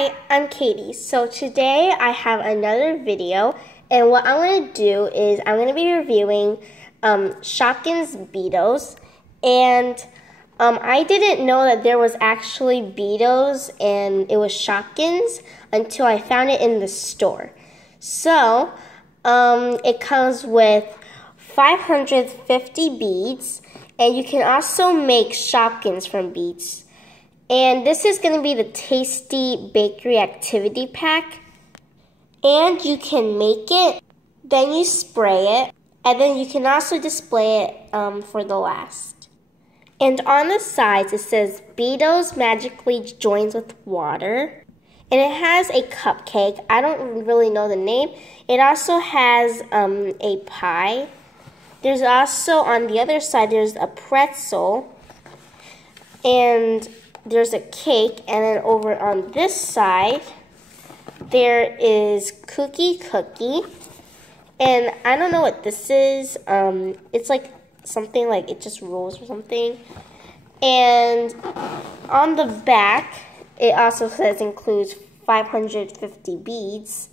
Hi, I'm Katie. So today I have another video, and what I'm going to do is I'm going to be reviewing Shopkins Beados, and I didn't know that there was actually Beados and it was Shopkins until I found it in the store. So it comes with 550 beads, and you can also make Shopkins from beads. And this is going to be the Tastee Bakery Activity Pack. And you can make it, then you spray it, and then you can also display it for the last. And on the sides it says Beados magically joins with water. And it has a cupcake. I don't really know the name. It also has a pie. There's also on the other side there's a pretzel. And there's a cake, and then over on this side there is cookie, and I don't know what this is. It's like something like it just rolls or something. And on the back it also says includes 550 beads.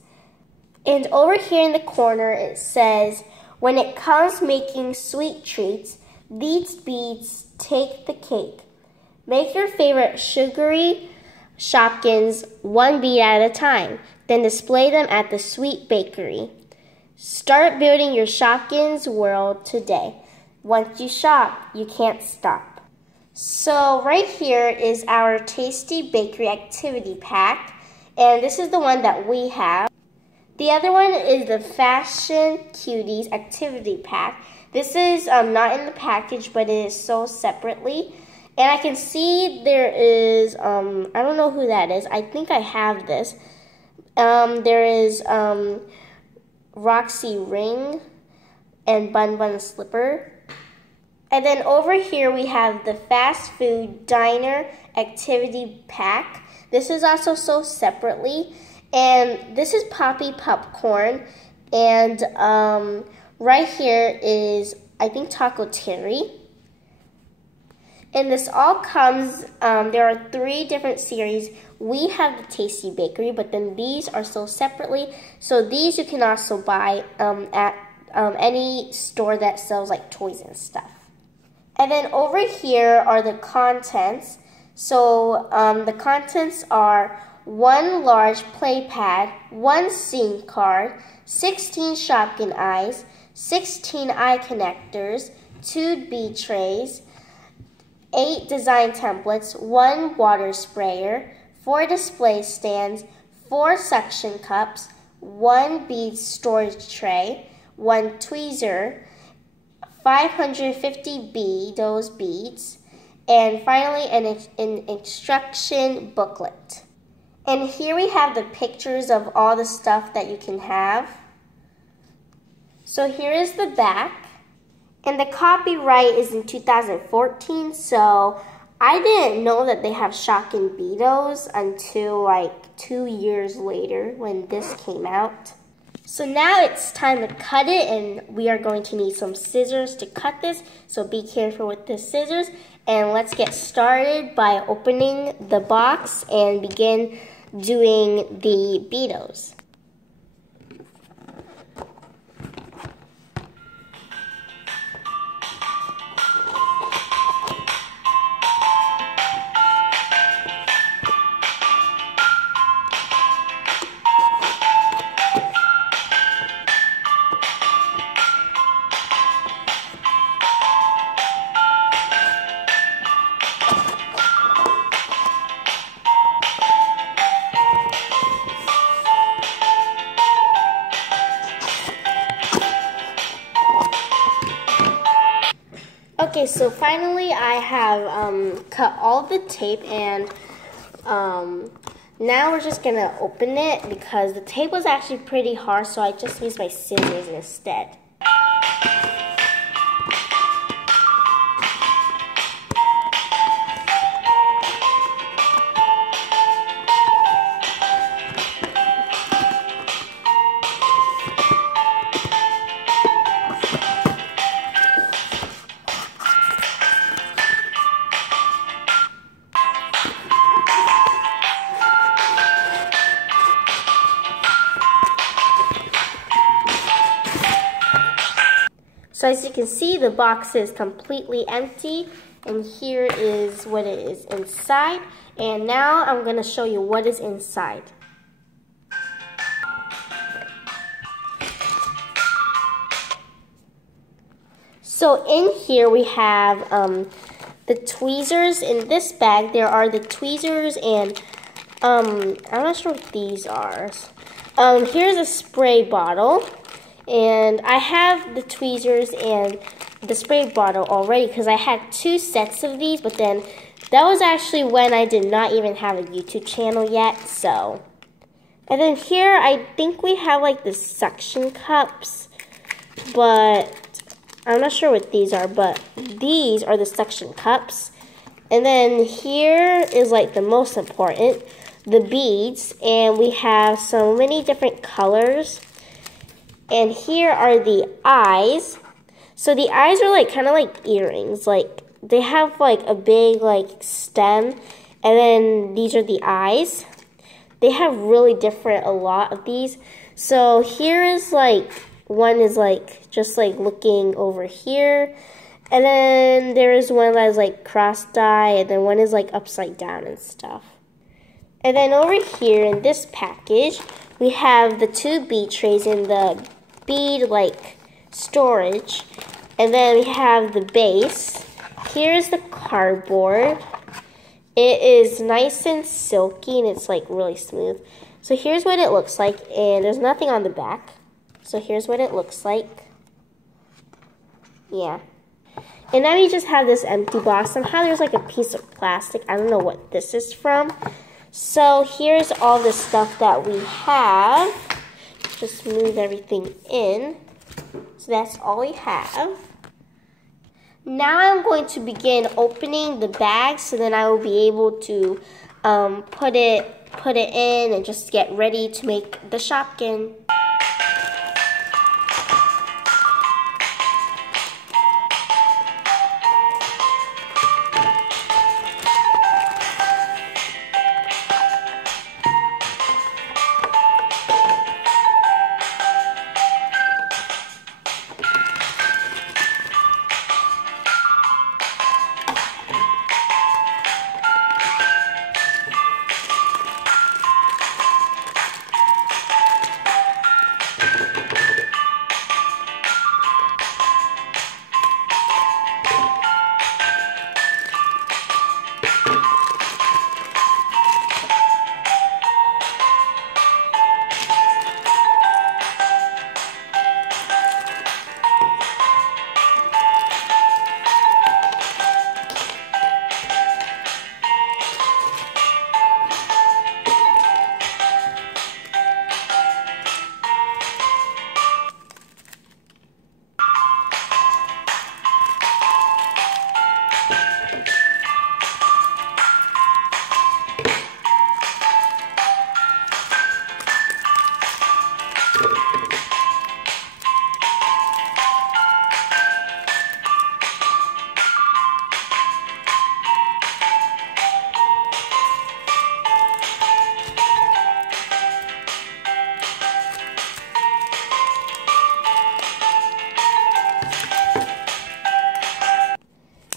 And over here in the corner it says, when it comes making sweet treats, these beads take the cake. Make your favorite sugary Shopkins one bead at a time, then display them at the Sweet Bakery. Start building your Shopkins world today. Once you shop, you can't stop. So right here is our Tastee Bakery Activity Pack, and this is the one that we have. The other one is the Fashion Cuties Activity Pack. This is not in the package, but it is sold separately. And I can see there is, I don't know who that is. I think I have this. There is Roxy Ring and Bun Bun Slipper. And then over here we have the Fast Food Diner Activity Pack. This is also sold separately. And this is Poppy Popcorn. And right here is, I think, Taco Terry. And this all comes, there are 3 different series. We have the Tastee Bakery, but then these are sold separately. So these you can also buy at any store that sells like toys and stuff. And then over here are the contents. So the contents are 1 large play pad, 1 scene card, 16 Shopkin eyes, 16 eye connectors, 2 bead trays, 8 design templates, 1 water sprayer, 4 display stands, 4 suction cups, 1 bead storage tray, 1 tweezer, 550 Beados beads, and finally an instruction booklet. And here we have the pictures of all the stuff that you can have. So here is the back. And the copyright is in 2014, so I didn't know that they have Shopkins Beados until like 2 years later when this came out. So now it's time to cut it, and we are going to need some scissors to cut this, so be careful with the scissors. And let's get started by opening the box and begin doing the Beados. Okay, so finally I have cut all the tape, and now we're just going to open it because the tape was actually pretty hard, so I just used my scissors instead. So as you can see, the box is completely empty, and here is what it is inside. And now I'm going to show you what is inside. So in here we have the tweezers. In this bag there are the tweezers, and I'm not sure what these are. Here's a spray bottle, and I have the tweezers and the spray bottle already because I had 2 sets of these, but then that was actually when I did not even have a YouTube channel yet, so. And then here I think we have like the suction cups, but I'm not sure what these are, but these are the suction cups. And then here is like the most important, the beads, and we have so many different colors. And here are the eyes. So the eyes are like kind of like earrings, like they have like a big like stem, and then these are the eyes. They have really different, a lot of these. So here is like, one is like just like looking over here, and then there is one that is like cross-eye, and then one is like upside down and stuff. And then over here in this package we have the 2 bead trays in the bead like storage, and then we have the base. Here's the cardboard. It is nice and silky, and it's like really smooth. So here's what it looks like, and there's nothing on the back. So here's what it looks like. Yeah. And now we just have this empty box. Somehow there's like a piece of plastic. I don't know what this is from. So here's all the stuff that we have. Just move everything in. So that's all we have. Now I'm going to begin opening the bag, so then I will be able to put it in and just get ready to make the Shopkin.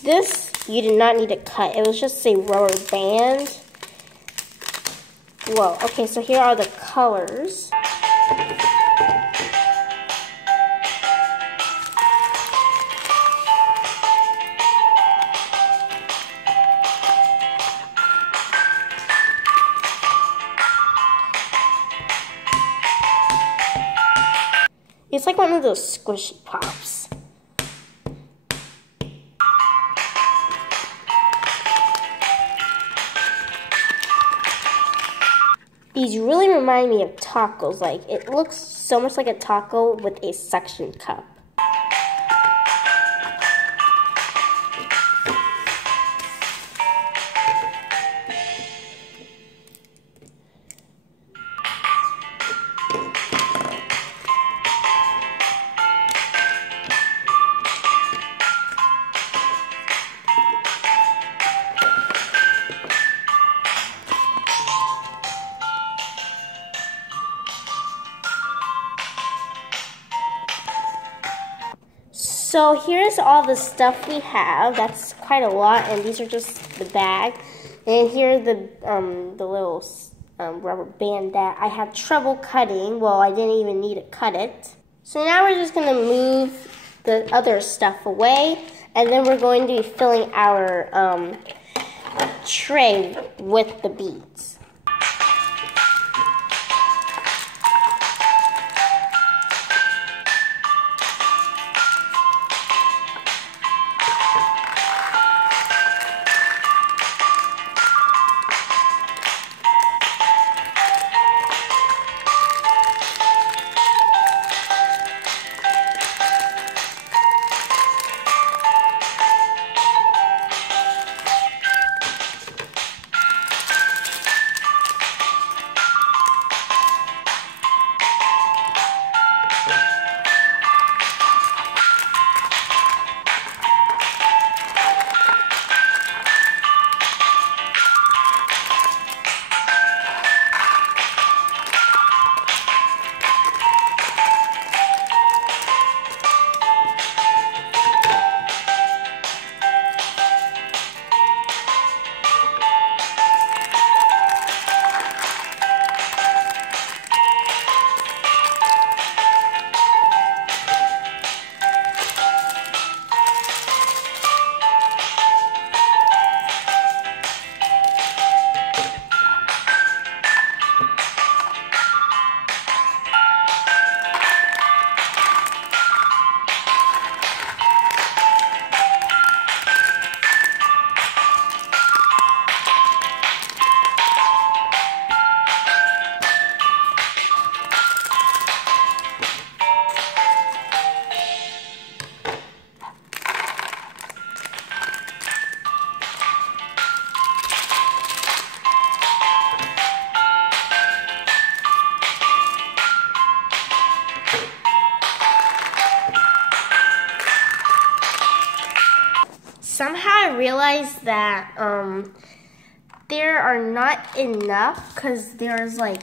This, you did not need to cut. It was just a rubber band. Whoa, okay, so here are the colors. It's like one of those squishy pops. These really remind me of tacos. Like, it looks so much like a taco with a suction cup. So here's all the stuff we have. That's quite a lot, and these are just the bag. And here are the little rubber band that I had trouble cutting. Well, I didn't even need to cut it. So now we're just gonna move the other stuff away, and then we're going to be filling our tray with the beads. Somehow I realized that there are not enough because there's like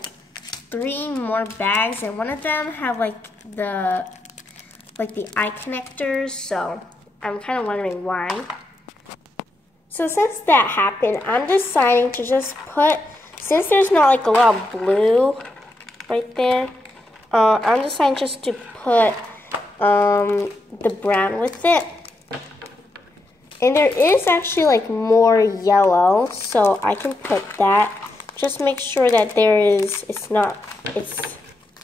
3 more bags, and one of them have like the eye connectors, so I'm kind of wondering why. So since that happened, I'm deciding to just put, since there's not like a lot of blue right there, I'm deciding just to put the brown with it. And there is actually like more yellow, so I can put that. Just make sure that it's not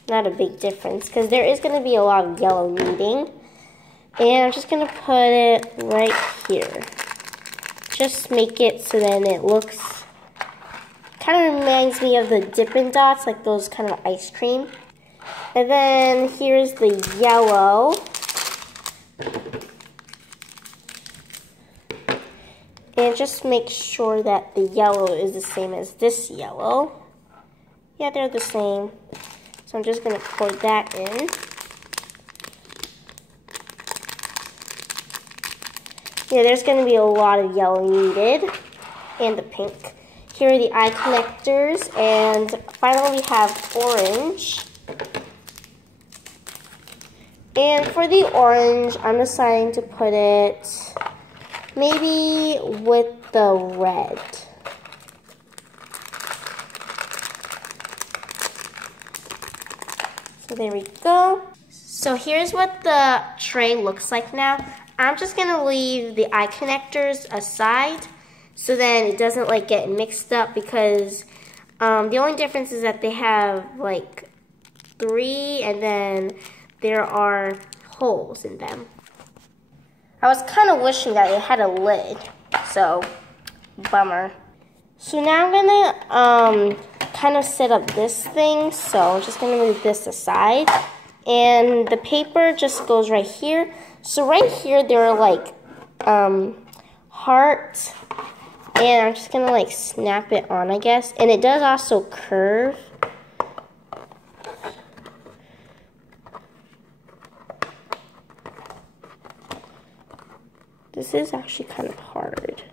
a big difference, because there is going to be a lot of yellow needing. And I'm just going to put it right here. Just make it so then it looks, kind of reminds me of the Dippin' Dots, like those kind of ice cream. And then here's the yellow. And just make sure that the yellow is the same as this yellow. Yeah, they're the same. So I'm just going to pour that in. Yeah, there's going to be a lot of yellow needed. And the pink. Here are the eye connectors. And finally we have orange. And for the orange, I'm deciding to put it maybe with the red. So there we go. So here's what the tray looks like now. I'm just gonna leave the eye connectors aside so then it doesn't like get mixed up, because the only difference is that they have like 3 and then there are holes in them. I was kind of wishing that it had a lid, so bummer. So now I'm gonna kind of set up this thing, so I'm just gonna move this aside. And the paper just goes right here. So right here there are like hearts, and I'm just gonna like snap it on, I guess. And it does also curve. This is actually kind of hard.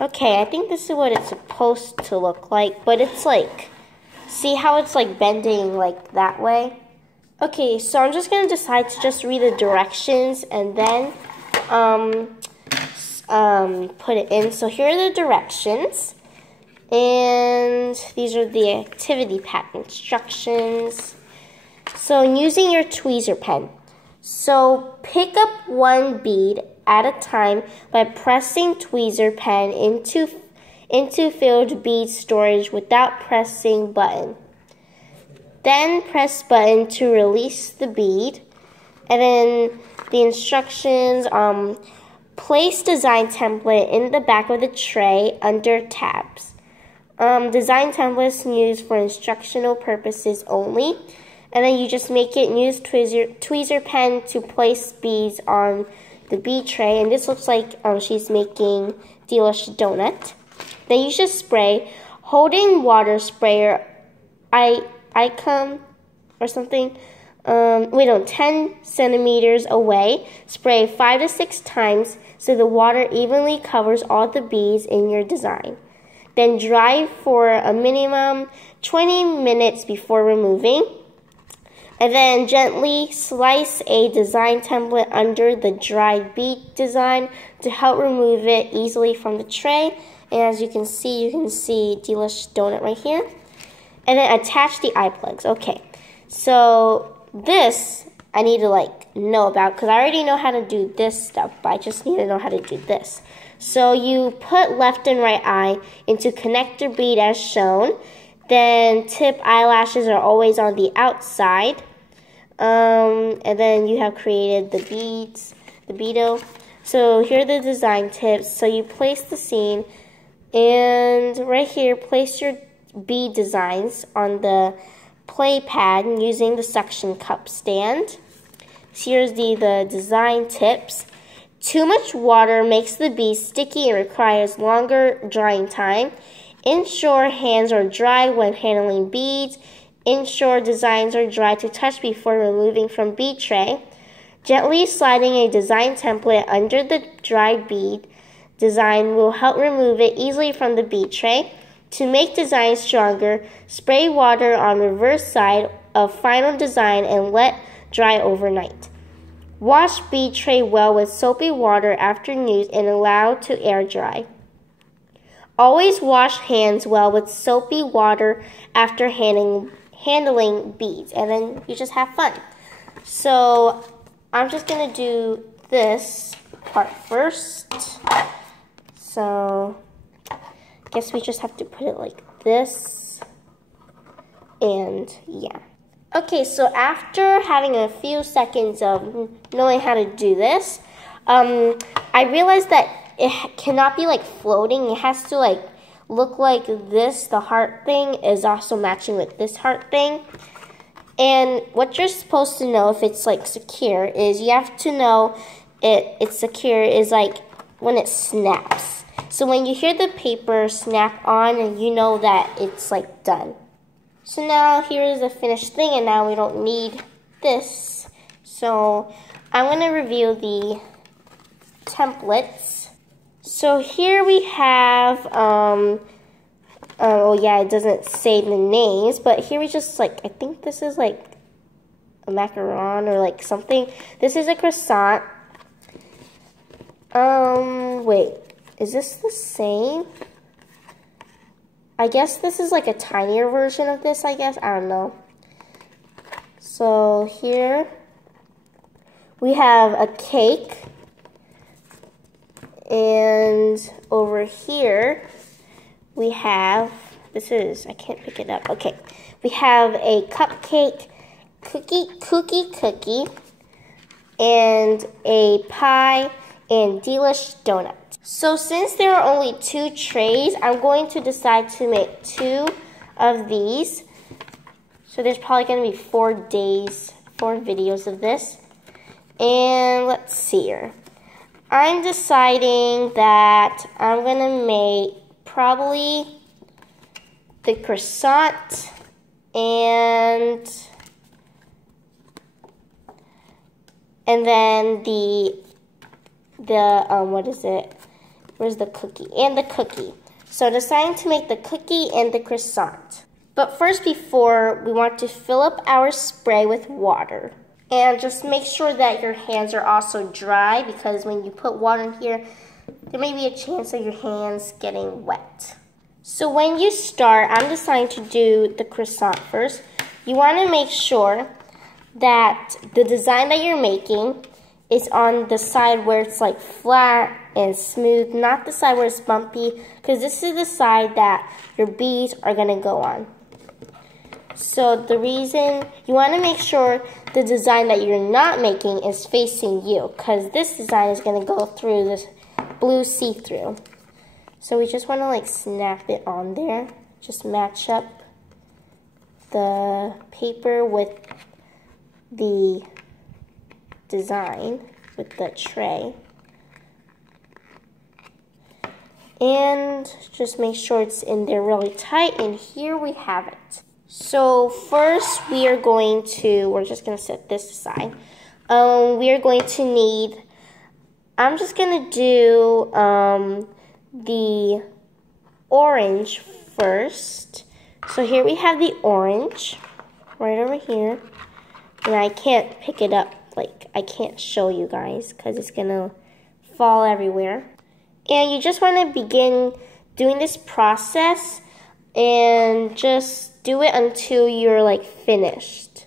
Okay, I think this is what it's supposed to look like, but it's like, see how it's like bending like that way? Okay, so I'm just going to decide to just read the directions and then put it in. So here are the directions. And these are the activity pack instructions. So using your tweezer pen. So pick up one bead at a time by pressing tweezer pen into filled bead storage without pressing button. Then press button to release the bead. And then the instructions, place design template in the back of the tray under tabs. Design templates used for instructional purposes only. And then you just make it and use tweezer pen to place beads on the bead tray. And this looks like she's making delish donut. Then you just spray. Holding water sprayer icon or something, 10 centimeters away. Spray 5 to 6 times so the water evenly covers all the beads in your design. Then dry for a minimum 20 minutes before removing. And then gently slice a design template under the dried bead design to help remove it easily from the tray. And as you can see delish donut right here. And then attach the eye plugs. Okay, so this I need to know about because I already know how to do this stuff, but I just need to know how to do this. So you put left and right eye into connector bead as shown. Then tip eyelashes are always on the outside. And then you have created the beads, the beado. So here are the design tips. So you place the scene, and right here, place your bead designs on the play pad using the suction cup stand. So here's the design tips. Too much water makes the beads sticky and requires longer drying time. Ensure hands are dry when handling beads. Ensure designs are dry to touch before removing from bead tray. Gently sliding a design template under the dried bead design will help remove it easily from the bead tray. To make design stronger, spray water on reverse side of final design and let dry overnight. Wash bead tray well with soapy water after use and allow to air dry. Always wash hands well with soapy water after handling beads, and then you just have fun. So I'm just going to do this part first. So I guess we just have to put it like this, and yeah. Okay, so after having a few seconds of knowing how to do this, I realized that it cannot be floating. It has to look like this. The heart thing is also matching with this heart thing. And what you're supposed to know if it's secure is you have to know it's secure is when it snaps. So when you hear the paper snap on, and you know that it's done. So now here is the finished thing, and now we don't need this. So I'm going to review the templates. So here we have, oh yeah, it doesn't say the names, but here we just I think this is a macaron or something. This is a croissant. Wait, is this the same? I guess this is a tinier version of this, I guess. I don't know. So here we have a cake. And over here we have, I can't pick it up. Okay. We have a cupcake, cookie, and a pie and delish donut. So since there are only 2 trays, I'm going to decide to make 2 of these. So there's probably going to be 4 videos of this. And let's see here. I'm deciding that I'm going to make probably the croissant and then what is it? Where's the cookie? And the cookie. So deciding to make the cookie and the croissant. But first, before, we want to fill up our spray with water. And just make sure that your hands are also dry, because when you put water in here, there may be a chance of your hands getting wet. So when you start, I'm deciding to do the croissant first. You want to make sure that the design that you're making is on the side where it's like flat and smooth, not the side where it's bumpy, because this is the side that your beads are going to go on. So the reason you want to make sure the design that you're not making is facing you, because this design is going to go through this blue see-through. So we just want to like snap it on there. Just match up the paper with the design, with the tray. And just make sure it's in there really tight, and here we have it. So first we're just going to set this aside. We are going to need, I'm just going to do the orange first. So here we have the orange right over here. And I can't pick it up, like I can't show you guys because it's going to fall everywhere. And you just want to begin doing this process and just do it until you're like finished.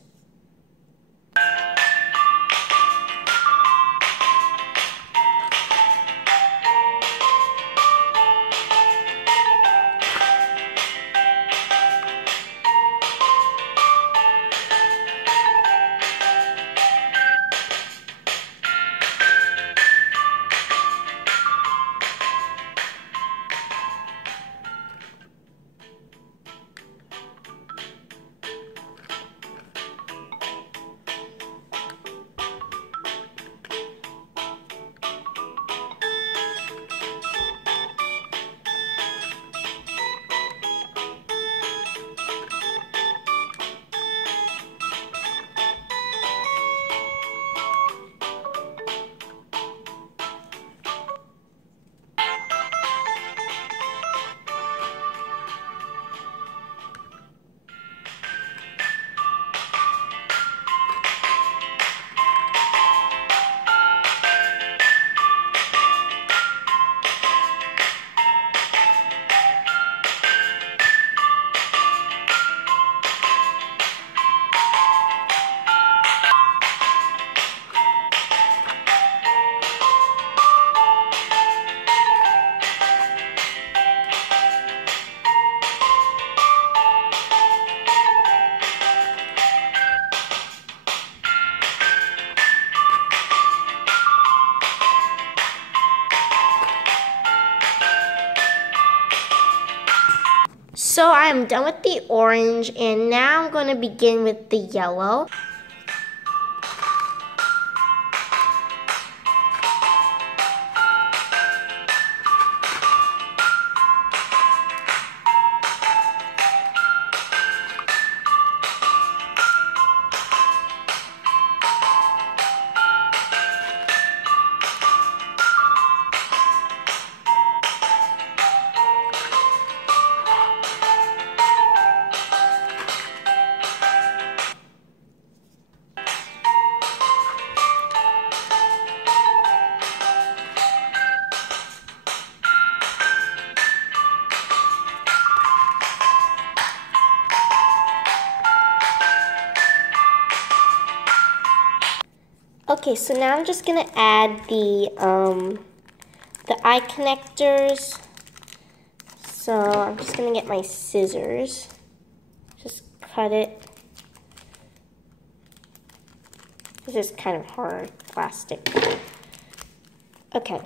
So I'm done with the orange, and now I'm going to begin with the yellow. Okay, so now I'm just gonna add the eye connectors. So I'm just gonna get my scissors, just cut it. This is kind of hard plastic. Okay,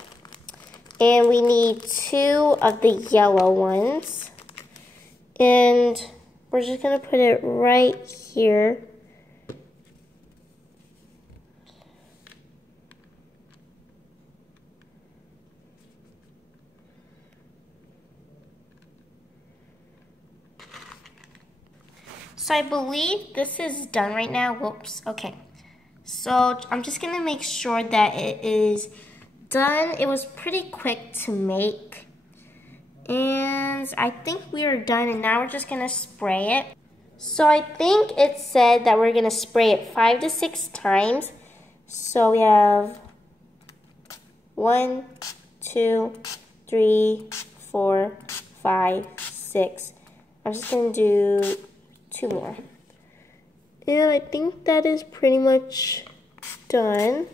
and we need 2 of the yellow ones, and we're just gonna put it right here. So I believe this is done right now. Whoops, okay. So I'm just gonna make sure that it is done. It was pretty quick to make. And I think we are done, and now we're just gonna spray it. So I think it said that we're gonna spray it 5 to 6 times. So we have 1, 2, 3, 4, 5, 6. I'm just gonna do 2 more. And I think that is pretty much done.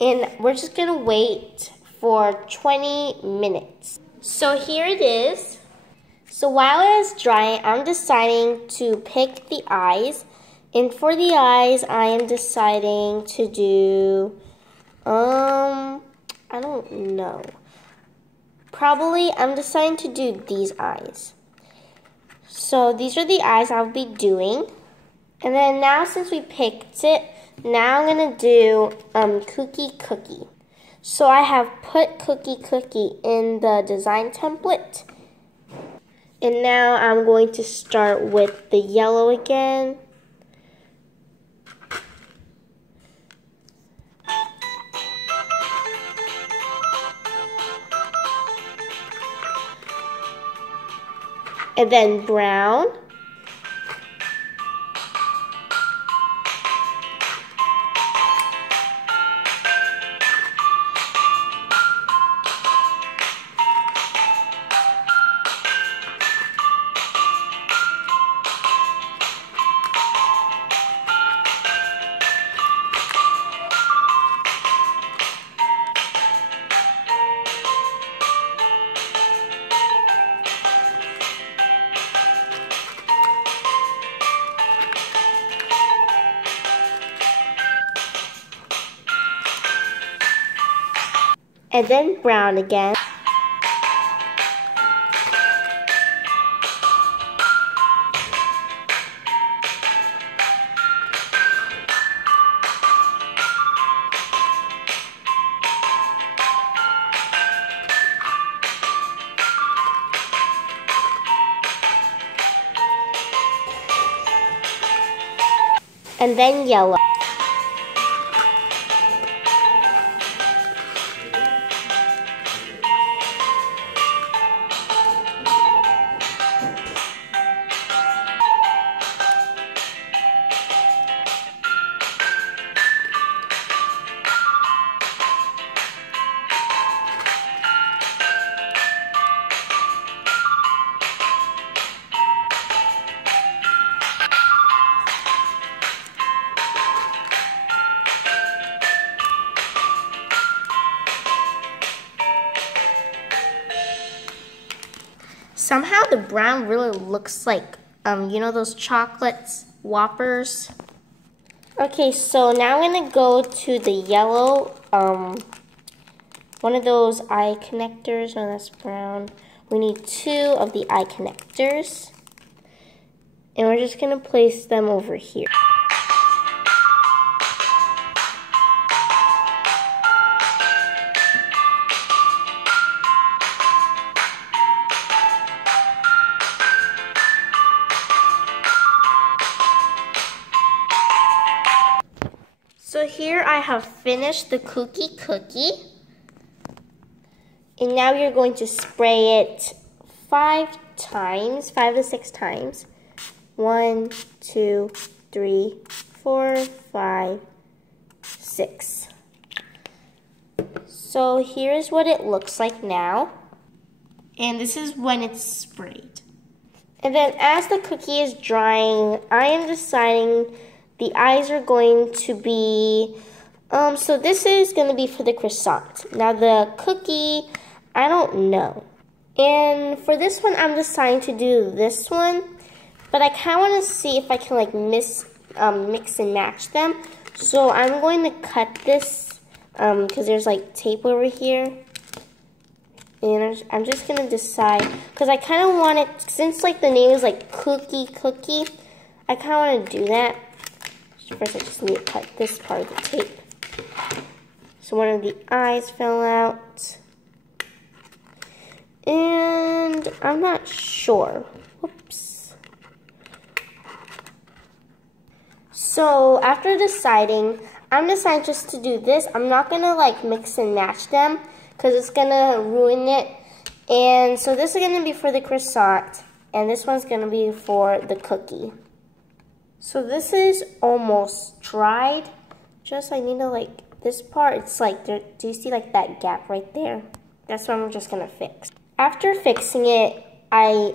And we're just gonna wait for 20 minutes. So here it is. So while it is drying, I'm deciding to pick the eyes. And for the eyes, I am deciding to do, I don't know. Probably, I'm deciding to do these eyes. So these are the eyes I'll be doing. And then now since we picked it, now I'm gonna do cookie. So I have put cookie in the design template. And now I'm going to start with the yellow again. And then brown. And then brown again. And then yellow. Somehow the brown really looks like, you know those chocolates, Whoppers? Okay, so now I'm gonna go to the yellow, one of those eye connectors. No, that's brown. We need 2 of the eye connectors. And we're just gonna place them over here. So here I have finished the cookie. And now you're going to spray it 5 times, 5 to 6 times. 1, 2, 3, 4, 5, 6. So here's what it looks like now. And this is when it's sprayed. And then as the cookie is drying, I am deciding the eyes are going to be, so this is going to be for the croissant. Now the cookie, I don't know. And for this one, I'm deciding to do this one. But I kind of want to see if I can like mix and match them. So I'm going to cut this, because there's like tape over here. And I'm just going to decide, because I kind of want it, since like the name is like cookie, I kind of want to do that. First, I just need to cut this part of the tape. So one of the eyes fell out. And I'm not sure. Whoops. So after deciding, I'm deciding just to do this. I'm not going to like mix and match them because it's going to ruin it. And so this is going to be for the croissant, and this one's going to be for the cookie. So this is almost dried. Just I need to like this part. It's like do you see like that gap right there? That's what I'm just going to fix. After fixing it, I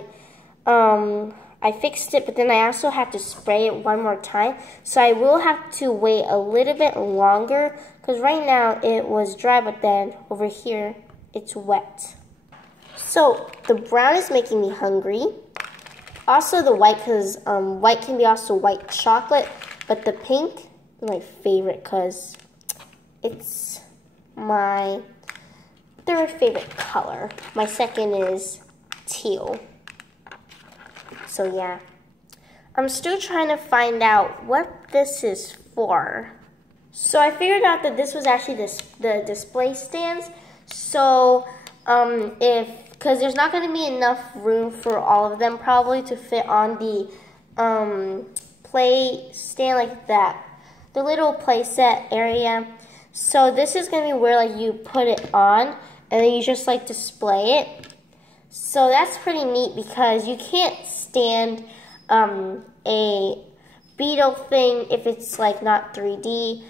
fixed it, but then I also have to spray it one more time. So I will have to wait a little bit longer because right now it was dry, but then over here it's wet. So the brown is making me hungry. Also the white, because white can be also white chocolate, but the pink is my favorite because it's my third favorite color. My second is teal. So yeah, I'm still trying to find out what this is for. So I figured out that this was actually the display stands. So because there's not going to be enough room for all of them probably to fit on the play stand like that, the little play set area. So this is going to be where like you put it on and then you just like display it. So that's pretty neat because you can't stand a Beetle thing if it's like not 3D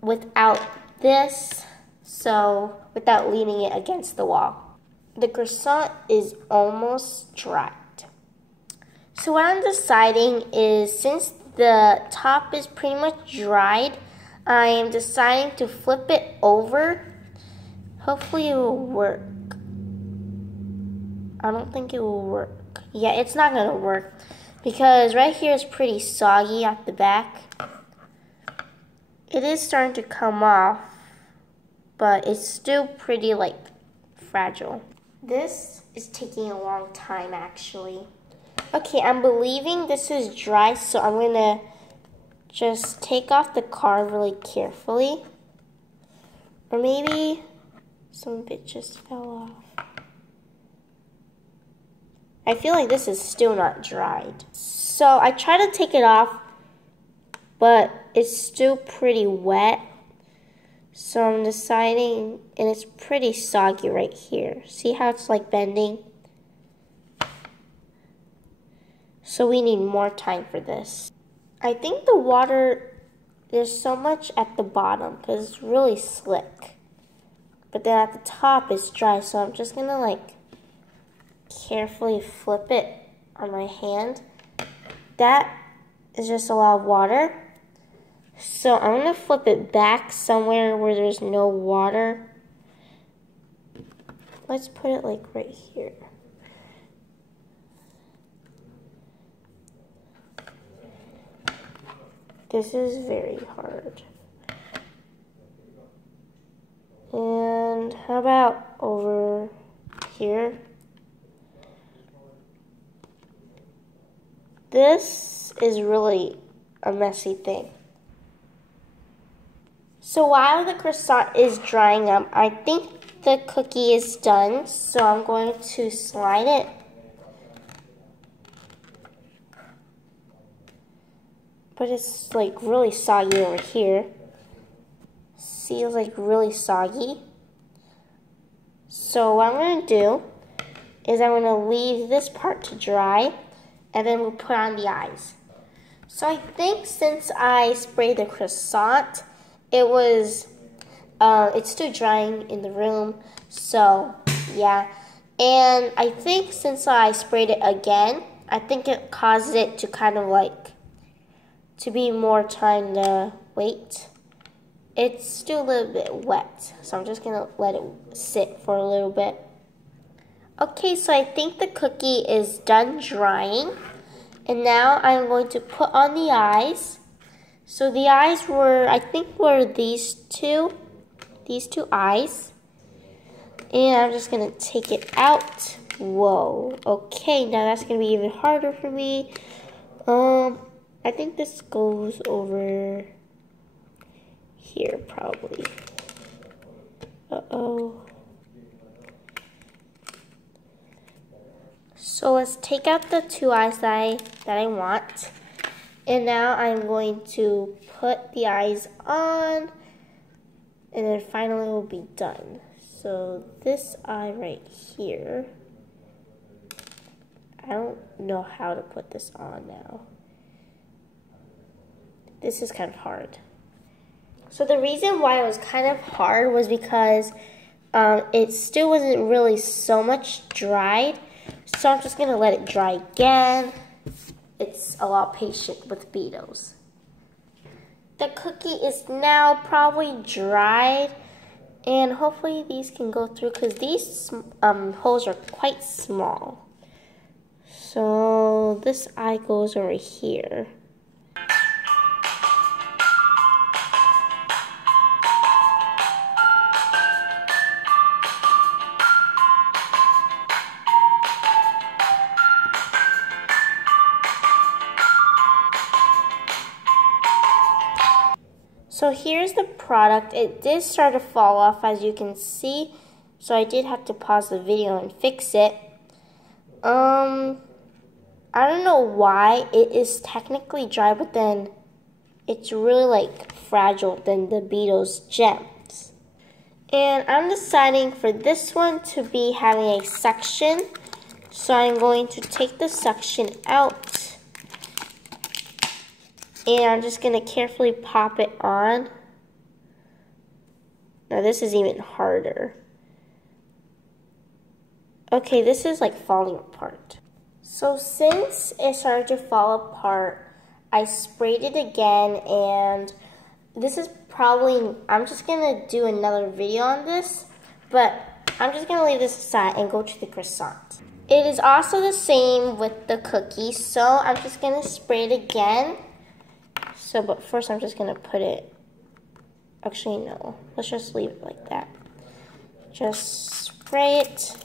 without this, so without leaning it against the wall. The croissant is almost dried. So what I'm deciding is, since the top is pretty much dried, I am deciding to flip it over. Hopefully it will work. I don't think it will work. Yeah, it's not going to work because right here is pretty soggy at the back. It is starting to come off, but it's still pretty like fragile. This is taking a long time actually. Okay, I'm believing this is dry, so I'm going to just take off the card really carefully. Or maybe some of it just fell off. I feel like this is still not dried. So I try to take it off, but it's still pretty wet. So I'm deciding, and it's pretty soggy right here. See how it's like bending? So we need more time for this. I think the water, there's so much at the bottom because it's really slick. But then at the top it's dry, so I'm just gonna like carefully flip it on my hand. That is just a lot of water. So I'm going to flip it back somewhere where there's no water. Let's put it like right here. This is very hard. And how about over here? This is really a messy thing. So while the croissant is drying up, I think the cookie is done. So I'm going to slide it. But it's like really soggy over here. See, it's like really soggy. So what I'm going to do is I'm going to leave this part to dry, and then we'll put on the eyes. So I think since I sprayed the croissant, it's still drying in the room, so yeah. And I think since I sprayed it again, I think it caused it to kind of like, to be more time to wait. It's still a little bit wet, so I'm just gonna let it sit for a little bit. Okay, so I think the cookie is done drying, and now I'm going to put on the eyes. So the eyes were, I think, were these two eyes. And I'm just going to take it out. Whoa. Okay, now that's going to be even harder for me. I think this goes over here probably. Uh-oh. So let's take out the two eyes that I want. And now I'm going to put the eyes on, and then finally we'll be done. So this eye right here, I don't know how to put this on now. This is kind of hard. So the reason why it was kind of hard was because it still wasn't really so much dried. So I'm just going to let it dry again. It's a lot patient with Beados. The cookie is now probably dried. And hopefully these can go through because these holes are quite small. So this eye goes over here. So here's the product. It did start to fall off, as you can see. So I did have to pause the video and fix it. I don't know why it is technically dry, but then it's really like fragile than the Beados gems. And I'm deciding for this one to be having a suction. So I'm going to take the suction out. And I'm just going to carefully pop it on. Now this is even harder. Okay, this is like falling apart. So since it started to fall apart, I sprayed it again, and this is probably, I'm just going to do another video on this, but I'm just going to leave this aside and go to the croissant. It is also the same with the cookies, so I'm just going to spray it again. So, but first I'm just going to put it, actually no, let's just leave it like that. Just spray it.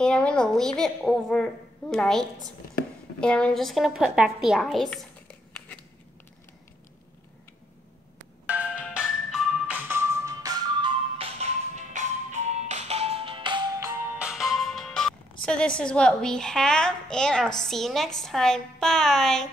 And I'm going to leave it overnight. And I'm just going to put back the eyes. So this is what we have, and I'll see you next time. Bye!